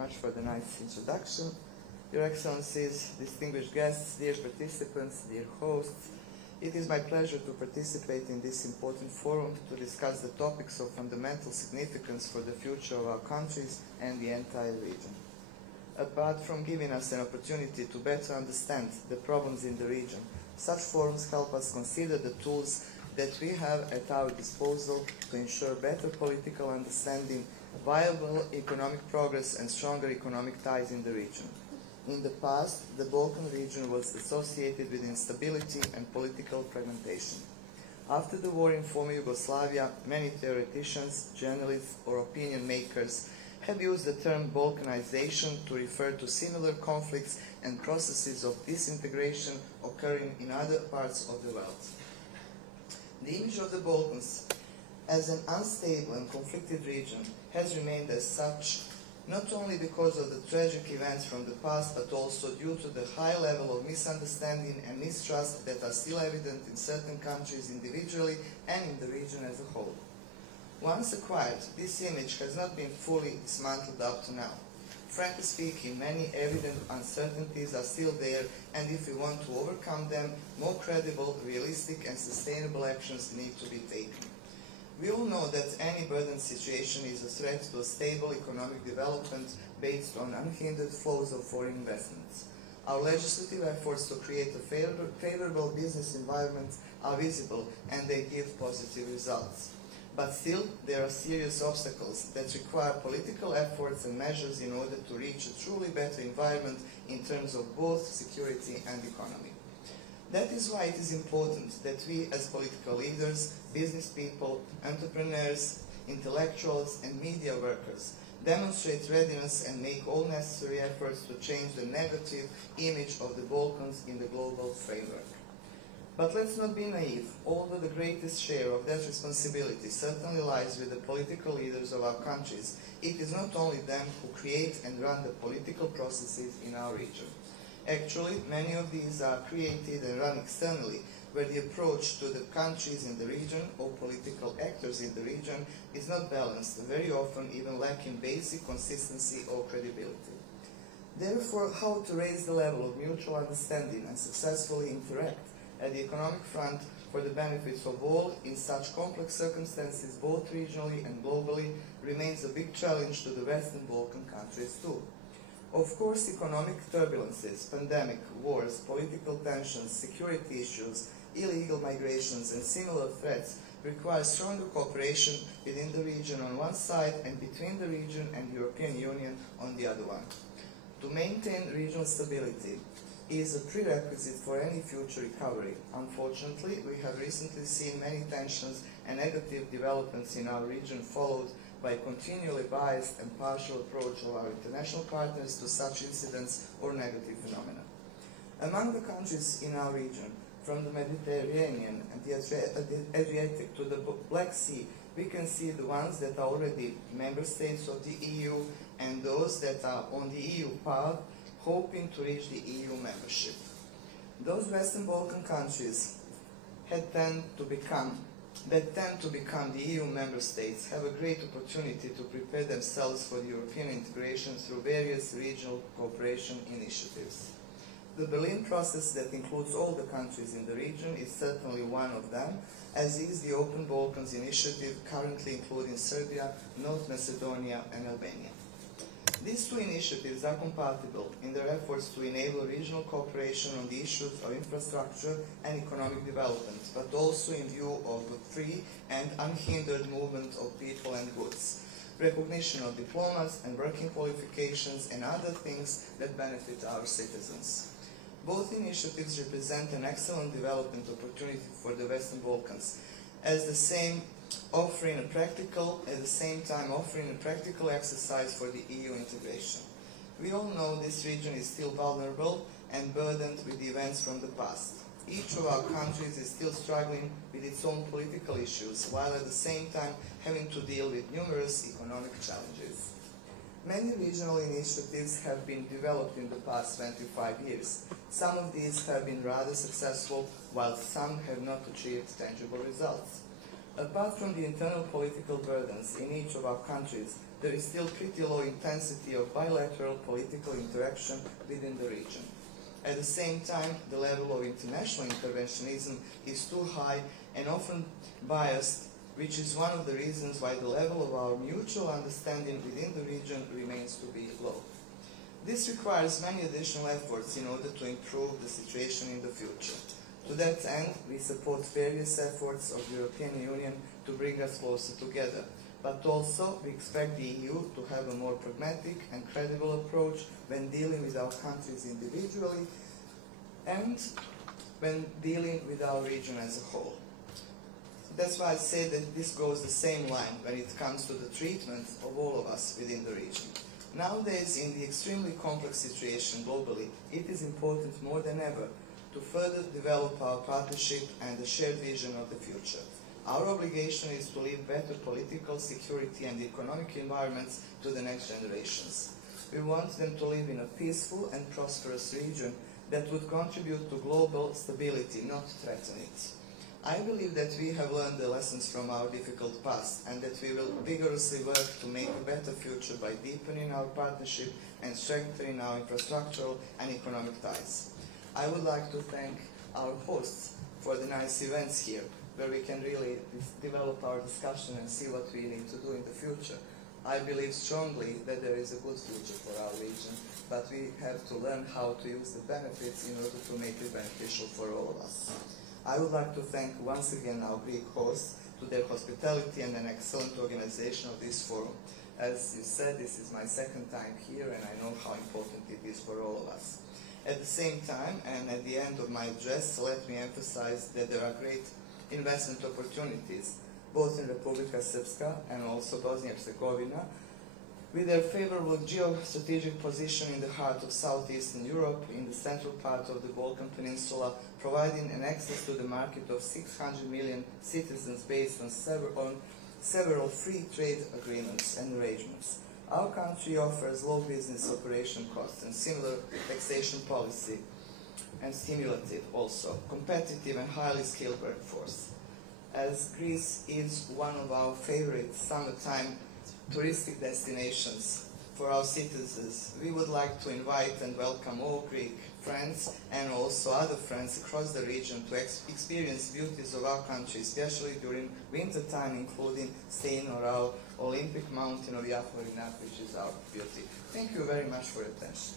much for the nice introduction. Your Excellencies, distinguished guests, dear participants, dear hosts, it is my pleasure to participate in this important forum to discuss the topics of fundamental significance for the future of our countries and the entire region. Apart from giving us an opportunity to better understand the problems in the region, such forums help us consider the tools that we have at our disposal to ensure better political understanding, viable economic progress, and stronger economic ties in the region. In the past, the Balkan region was associated with instability and political fragmentation. After the war in former Yugoslavia, many theoreticians, journalists, or opinion makers have used the term Balkanization to refer to similar conflicts and processes of disintegration occurring in other parts of the world. The image of the Balkans as an unstable and conflicted region has remained as such, not only because of the tragic events from the past, but also due to the high level of misunderstanding and mistrust that are still evident in certain countries individually and in the region as a whole. Once acquired, this image has not been fully dismantled up to now. Frankly speaking, many evident uncertainties are still there, and if we want to overcome them, more credible, realistic, and sustainable actions need to be taken. We all know that any burdened situation is a threat to a stable economic development based on unhindered flows of foreign investments. Our legislative efforts to create a favorable business environment are visible, and they give positive results. But still, there are serious obstacles that require political efforts and measures in order to reach a truly better environment in terms of both security and economy. That is why it is important that we as political leaders, business people, entrepreneurs, intellectuals, and media workers demonstrate readiness and make all necessary efforts to change the negative image of the Balkans in the global framework. But let's not be naive. Although the greatest share of that responsibility certainly lies with the political leaders of our countries, it is not only them who create and run the political processes in our region. Actually, many of these are created and run externally, where the approach to the countries in the region or political actors in the region is not balanced, very often even lacking basic consistency or credibility. Therefore, how to raise the level of mutual understanding and successfully interact at the economic front for the benefits of all in such complex circumstances, both regionally and globally, remains a big challenge to the Western Balkan countries too. Of course, economic turbulences, pandemic, wars, political tensions, security issues, illegal migrations, and similar threats require stronger cooperation within the region on one side and between the region and European Union on the other one. To maintain regional stability is a prerequisite for any future recovery. Unfortunately, we have recently seen many tensions and negative developments in our region, followed by a continually biased and partial approach of our international partners to such incidents or negative phenomena. Among the countries in our region, from the Mediterranean and the Adriatic to the Black Sea, we can see the ones that are already member states of the EU and those that are on the EU path, hoping to reach the EU membership. Those Western Balkan countries that tend to become the EU member states have a great opportunity to prepare themselves for the European integration through various regional cooperation initiatives. The Berlin process that includes all the countries in the region is certainly one of them, as is the Open Balkans initiative currently including Serbia, North Macedonia, and Albania. These two initiatives are compatible in their efforts to enable regional cooperation on the issues of infrastructure and economic development, but also in view of the free and unhindered movement of people and goods, recognition of diplomas and working qualifications, and other things that benefit our citizens. Both initiatives represent an excellent development opportunity for the Western Balkans, at the same time offering a practical exercise for the EU integration. We all know this region is still vulnerable and burdened with the events from the past. Each of our countries is still struggling with its own political issues, while at the same time having to deal with numerous economic challenges. Many regional initiatives have been developed in the past 25 years. Some of these have been rather successful, while some have not achieved tangible results. Apart from the internal political burdens in each of our countries, there is still pretty low intensity of bilateral political interaction within the region. At the same time, the level of international interventionism is too high and often biased, which is one of the reasons why the level of our mutual understanding within the region remains to be low. This requires many additional efforts in order to improve the situation in the future. To that end, we support various efforts of the European Union to bring us closer together, but also we expect the EU to have a more pragmatic and credible approach when dealing with our countries individually and when dealing with our region as a whole. That's why I say that this goes the same line when it comes to the treatment of all of us within the region. Nowadays, in the extremely complex situation globally, it is important more than ever to further develop our partnership and the shared vision of the future. Our obligation is to leave better political, security and economic environments to the next generations. We want them to live in a peaceful and prosperous region that would contribute to global stability, not threaten it. I believe that we have learned the lessons from our difficult past and that we will vigorously work to make a better future by deepening our partnership and strengthening our infrastructural and economic ties. I would like to thank our hosts for the nice events here, where we can really develop our discussion and see what we need to do in the future. I believe strongly that there is a good future for our region, but we have to learn how to use the benefits in order to make it beneficial for all of us. I would like to thank once again our Greek hosts to their hospitality and an excellent organization of this forum. As you said, this is my second time here and I know how important it is for all of us. At the same time, and at the end of my address, let me emphasize that there are great investment opportunities, both in Republika Srpska and also Bosnia and Herzegovina, with their favorable geostrategic position in the heart of southeastern Europe, in the central part of the Balkan Peninsula, providing an access to the market of 600 million citizens based on several free trade agreements and arrangements. Our country offers low business operation costs and similar taxation policy, and stimulative also, competitive and highly skilled workforce. As Greece is one of our favorite summertime touristic destinations for our citizens, we would like to invite and welcome all Greek friends and also other friends across the region to experience beauties of our country, especially during winter time, including staying on our Olympic mountain of Jahorinat, which is our beauty. Thank you very much for your attention.